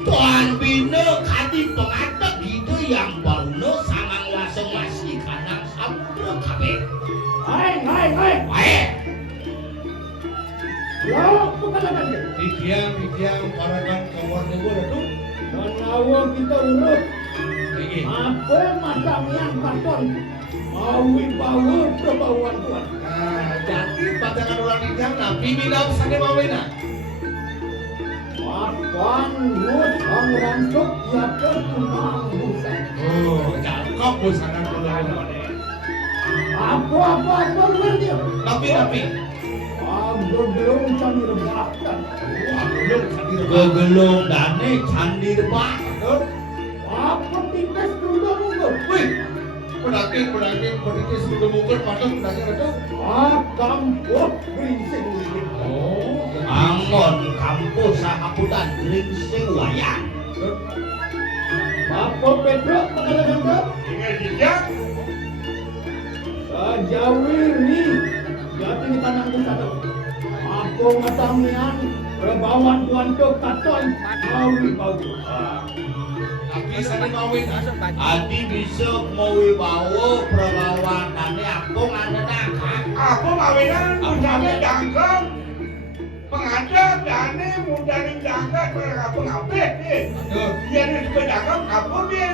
Tuan bina kadi pengatak gitu yang baruno samang wasong wasi kanang samudra kabeh. Hai. Baik. Lalu pokadon dia. di tiang parakan kawan gue tuh Menawa kita urus. ini Apa macam yang katon mau bawa perbawan tuan. nah jadi padangan orang di tiang nabi bilang sana mawina Makan lut rangsuk ya ke tunang busan. oh cakep busana pulang Apa luar dia. tapi Belum cari rebahan. belum hadir Gegelung dane candi rebah. Apa tikas tunggu. wih pedagang politis sudah mungkin pada pedagang itu Kampus beringsing. oh Angon kampus sahabutan gringsing wayang. Apa Pedro pengalaman Ingat dijak, Sajawiri jadi di tanah busan. Aku matamian perbawan tuan tu katon mawi bau. tapi sana mawina Adi bisa mau wibawa prabawan dane aku ngandana. aku mawinan mudane dangkang, pengadap dane mudane dangkang mereka pengapit ni. aduh Dia ni pedangkang kapur dia.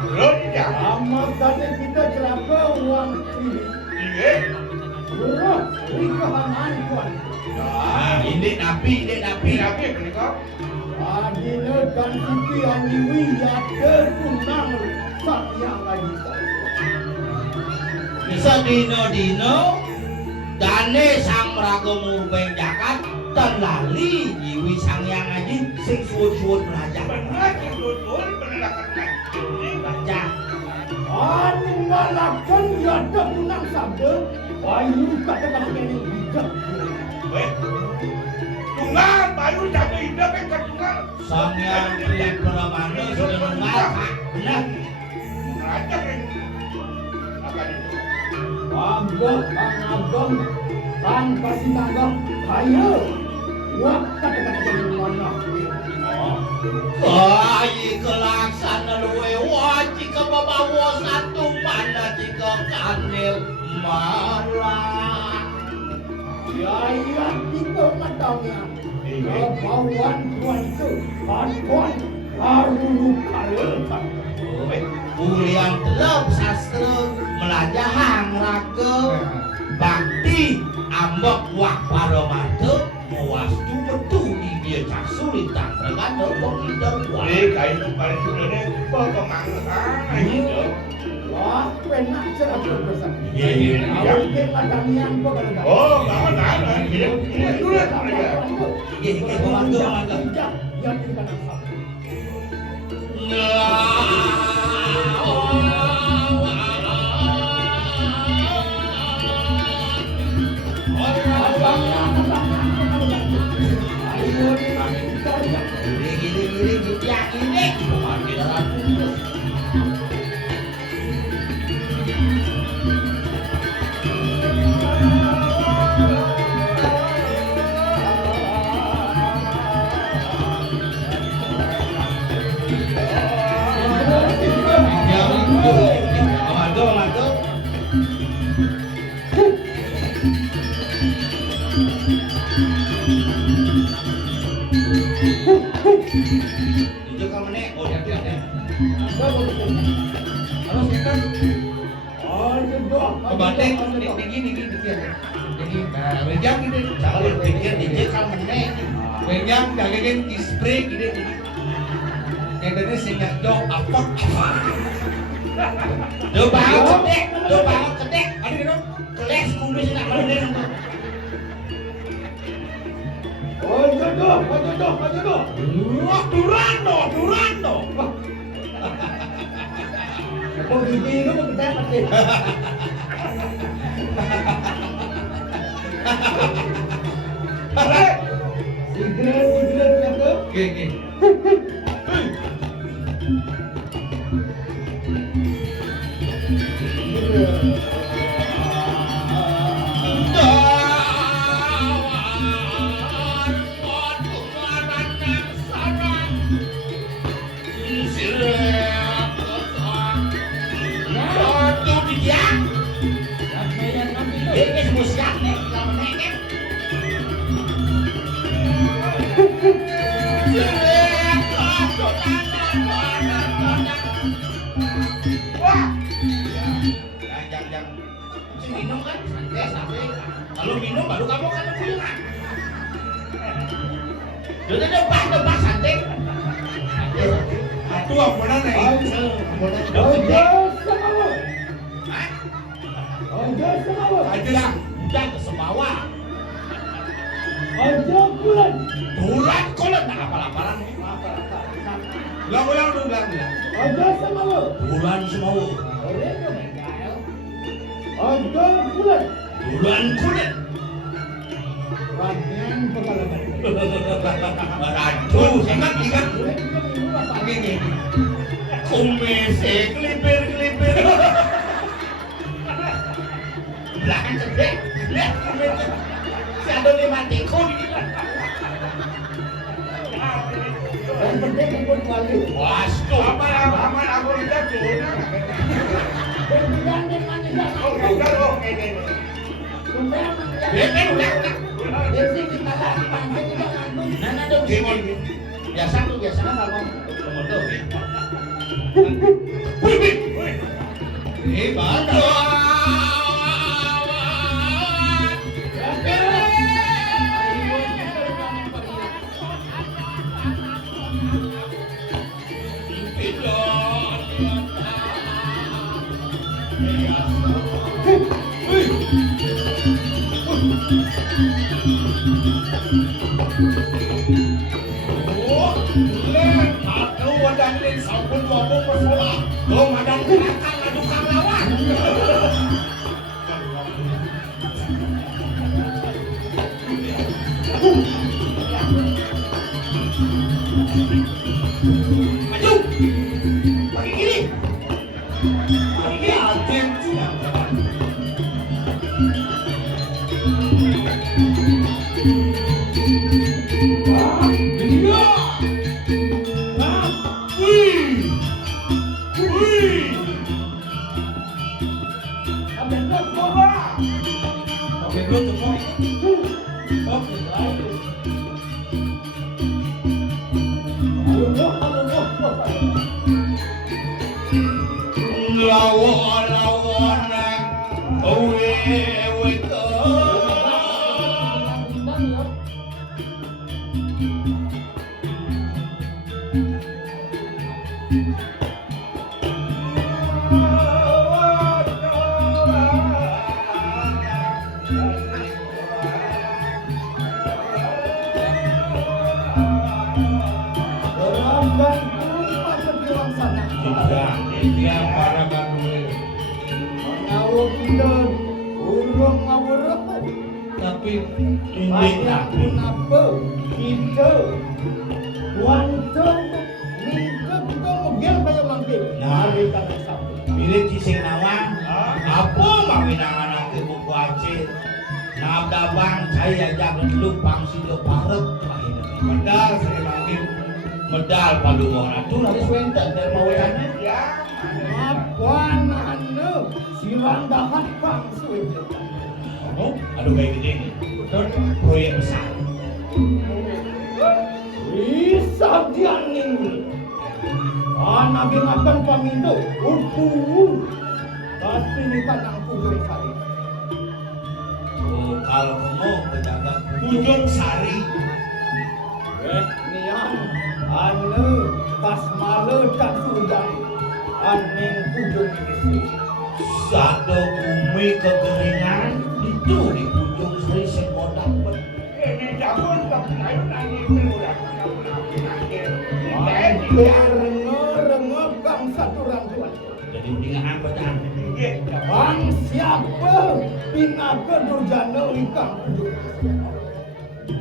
Belum dijak. Lama kali kita celaka uang ini. Iya. Murah, rikahan tuan. Ini nabi. Tapi menikah. Adina kan sipi aniwi ya ketunang sak yang lagi saya. Bisa dino dane sang raga murbeng jakat terlali jiwi sang yang ngaji sing suwut-suwut belajar. Benar betul benar kan. Baca. Anu ngalakan ya ketunang sabda. Bayu kata-kata ini bijak. Weh. Tunggal baru jatuh hidup yang ketungal. Sang yang di Pramana sudah mengal. Benar. Ngajak ni. Apa ni? Bangga, abang, kasih tanggap kaya. Wah, kata-kata mana? Kai kelaksana luwe waji ke babawa satu mana jika kanil marah. Ya, itu matanya. Bawan tuan itu, tuan baru luka. Ulian telep sastra melajahang raga bakti ambek wak paromarto mewastu betu dia casulitan regano pengidar kuat. Kain kemarin sudah deh, pengemangan gitu. Wah, penak cerah berpesan. Iya. Awal ke matamian kok kan? Oh, kawan kawan. Ini dulu Iya, komando. Yang kita nampak. Itu kamu nek, oh dia ada. Halo, siapa? Kebatek, begini. Jadi, wejang gitu. Kalau pikir dia kamu nek, wejang dagingin spray gitu. Kadang-kadang singgah jauh apa? Do banget kedek. Ada gitu. Keles kumis nak mana? Jodoh. Wah, Durando. Kok gini lu mau kita mati? Sigret apa? Gini. Minum kan santai. Kalau minum baru kamu akan pulang. Jadi depan santai. Aduh, apa nih? Aja ke Semawa. Bulan kolen tak apa-apaan nih. Ulang dulu bilang. Bulan Semawa. Bulan kulit. Aduh, ingat. Gini. Kumese kelipir. Belakang cedek. Lihat kumese. Si ada di matiku di. Waduh, Aman aku lihat dulu. Biasa kalau komodo. Bantu. Aku wadang ini sampun ngomong persoalan. Lo madang gerakan adu kawan. Maju. Bagi kiri. Agen siap. Amin. Banyak pun apa kita wancong minta kita mogel kayak mangkit. Nah. Mari kita satu. Mirip Cising Nawang. Apa mawinangan aku buku acil. Nabdabang saya jangan lupang silo parek. Medal saya panggil. Medal padu orang tu lagi swenter dari mawilannya. Ya, Apaan anu silang dahat pang suwe. Oh, aduh kayak gini nih. Proyek besar. Bisa dianing. Anak akan pamindo upu. Pasti ni tanang kujung sari. Oh, kalau kamu berjaga Ujung Sari. Nian anu pas malu tak sudah aning kujung ini. Satu bumi kekeringan itu di Ujung Sari sekodak. ini dapur tak tahu nangis keluar. Kamu nak nangis. Rengok kang satu rantuan. Jadi mendingan bacaan. Bang siapa pinaka durjana ikang kujung.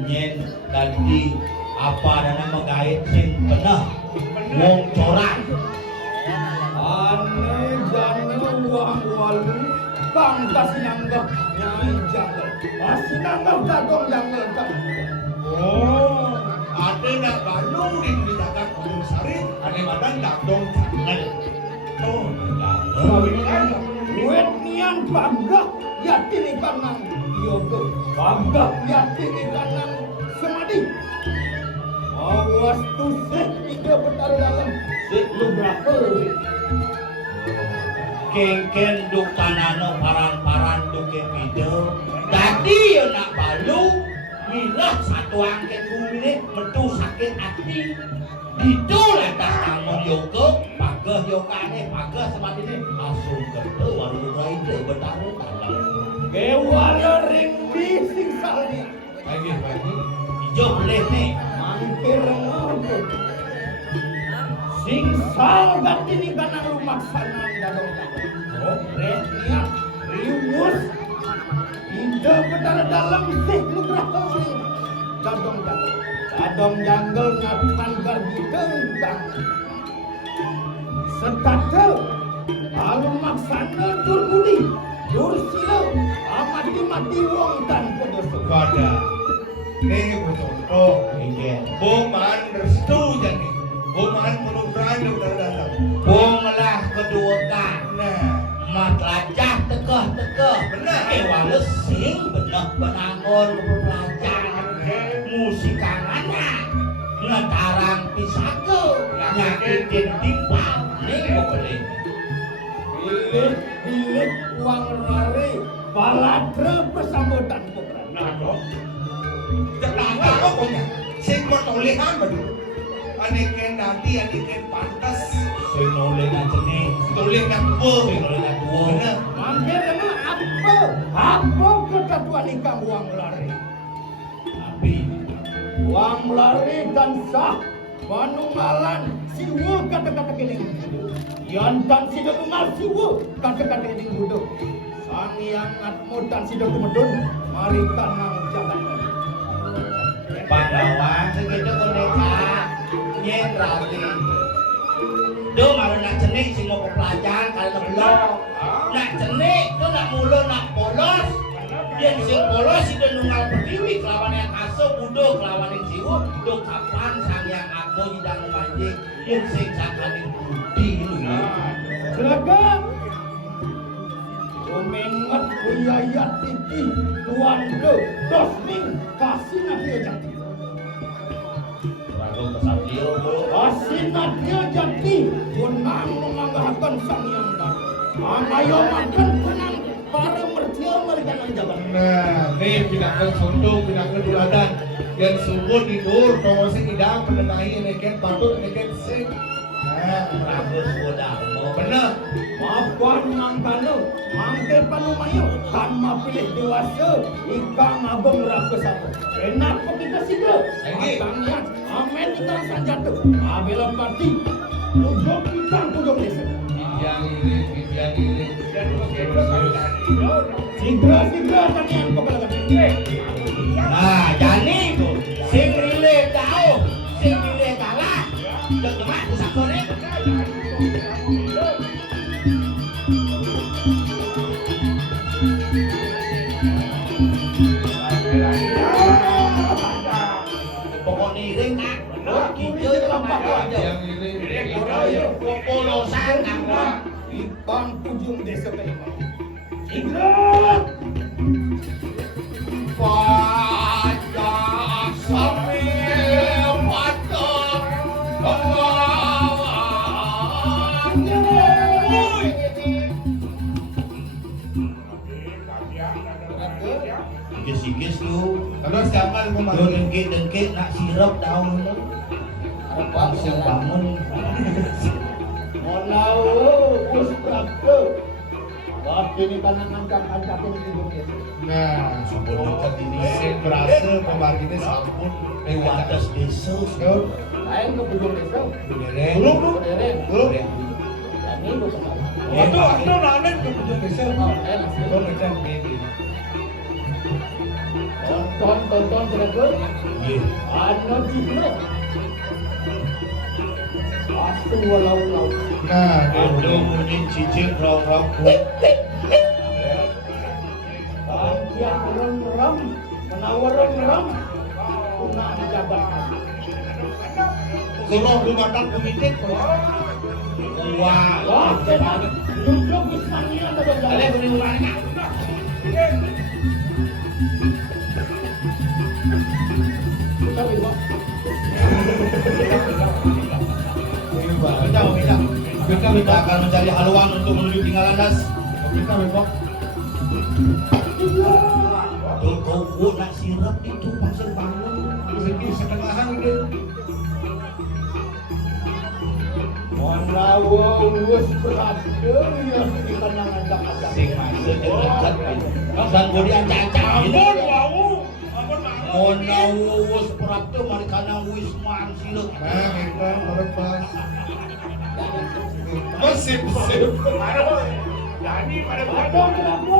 Nyen tadi apa dana megait sing penah wong coran. Ane jana uang walu kang kasinanggap nyai jangal. Kasinanggap dadong jangal kang. Oh, ada nak balung di dalam Gunung Sari, ada badan dadong jangan. Oh, Duit nian bangga yatin ikan nang yoga. Bangga yatin ikan nang semadi. Awas tuh seh tiga betar dalam. Seh lu berapa? Kengken duk tanano paran-paran duke video. Tadi yo nak balu milah satu angket bumi metu sakit hati. Itu lantas tangon yoga, pagah yogane, pagah semati ini asum kete waru raide betaru dalam. Kewala ring bising salnya. pagi. Ijo boleh nih. Mampir ngorok. Sing sal gati ni kanang lumaksanaan dadong dadong. Retnya riwus. Ida betara dalam sih lu berapa sih? Dadong dadong. Dadong janggal ngapan gargi tentang. Setata. Kalau maksana turbudi. Dursila. Amati-mati wong tanpa dosa. Kada. Ini betul. Ingin. Boman restu jadi. Boman penugaran udah datang. Bonglah kedua kan. Nah, Mat lajah tekeh-tekeh. Benar. Wales sing bener benangon belajar. Musikangannya. Ngetarang pisake. Nyakitin timpal. Ini boleh. Bilik uang lari baladre persambutan putra. Nah, dong. jangan apa punya. Sing pertolehan badu. Anikin nanti, anikin pantas. Sing noleh ngajeni. Toleh nak Sing tua. noleh ngatuo. Benar. Mampir dengan apa? Apa ketatuan ikang uang lari? Tapi. Uang lari dan sah manunggalan siwa kata-kata kening. Yantan sida tunggal siwa kata-kata kening budok. Sang yang atmo dan sida tumedun mari tanang jalan. Pandawan segitu boneka. Nyen rati. Do malu nak cenik sing mau pelajaran kalau belum. Nak cenik tu nak mulu nak polos. Yen sing polos itu nunggal pertiwi kelawan yang aso budo kelawan yang siwu do kapan sang yang agmo hidang manjing yen sing sakane budi lu. Seragam. Omengat kuyayat titi tuan ke dosning kasih nadia jati. Rago kesatrio mulu. Kasih nadia jati menang menganggahakan sang yang dan. Amayo makan tenang para mertia mereka nang jalan. Nah, ini pinakan sondong, pinakan duladan. Dan subur tidur, kalau sing idang menengahi anikin patut, anikin sing. Nah, Rago sudamu. benar. Maafkan mangkano, mangkil panumayo, kama pilih dewasa, ikang abang raga sama. Kenapa kita sido? Lagi. Matangnya, amen kita sanjatu. Abela mati, tujuh kita tujuh desa. Bibian ini. Dan begitu kan tadi. Sigra-sigra tanian kepala kami. tampak aja. Yang ini. Polosan apa? Ipang ujung desa Kaimau. Indra! Pajak sambil patok Sigis lu, Kalau siapa mau lu dengkit nak sirup daun lu. Apa sih bangun? Molau, us prapto. Waktu ini kan angkat-angkatin hidup itu. Nah, sebelum ini sing berasa pemargine sampun Lewat atas desa. Lain ke ujung desa. Belum. Belum. Ini lu kenal. Atau nanen ke ujung desa. Oh, masih. Oh, macam ini. Tonton berikut. Iya. Anak cilik. Pasti walau-walau. Nah, Ada mungkin cicit rau-rau. Dia merem-merem, menawar merem. Guna jabatan. kalau gumakan pemitik. Wah, Wah, cepat. Duduk di sana ada ada jalan. beri ulangnya. Kita bebas. Kita akan mencari haluan untuk menuju tinggalan das. Kita memang Tuh kau nak sirup itu pasir bangun. rezeki setengahan ini. Monawo wis berada yang di kanangan Jakarta. Sing masuk ke dekat. Dan kau diancam-ancam. Ampun wau. Ampun Oh nawo wis prapto mari kana wis man sirup. Nah, kita merepas. Sip. Aduh. Jadi pada Ada berapa?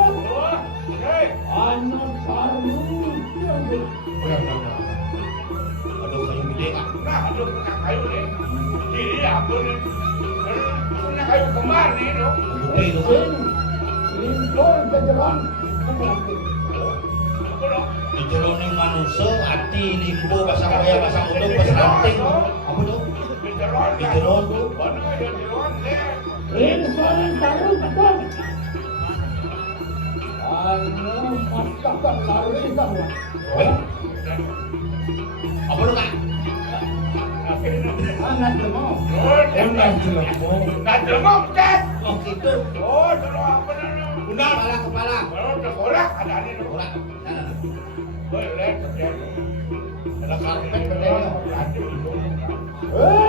Hei. Anak baru. Aduh kayu gede kan. Nah, aduh tukang kayu nih. Jadi apa nih? Punya kayu kembar nih, dong. Gede itu kan. Impor ke jalan. Apa dong? Di jeroning manusia hati limbo pasang kaya pasang udang pasang ranting. Apa tuh? Di jeron Di kan? jeron tuh. Mana ada jeron deh? Impor baru kan. Anak masakan lari kan. Weh. Apa tuh kak? Anak lemah. Oh, Enak jelemo. nah jelengok cat. Oh gitu. Oh, jelengok apa namanya? Undang kepala. Oh, dekorak ada nih, dong. Orang. Nah. Boleh kerja. Ada karpet katanya. Aduh, itu. Eh,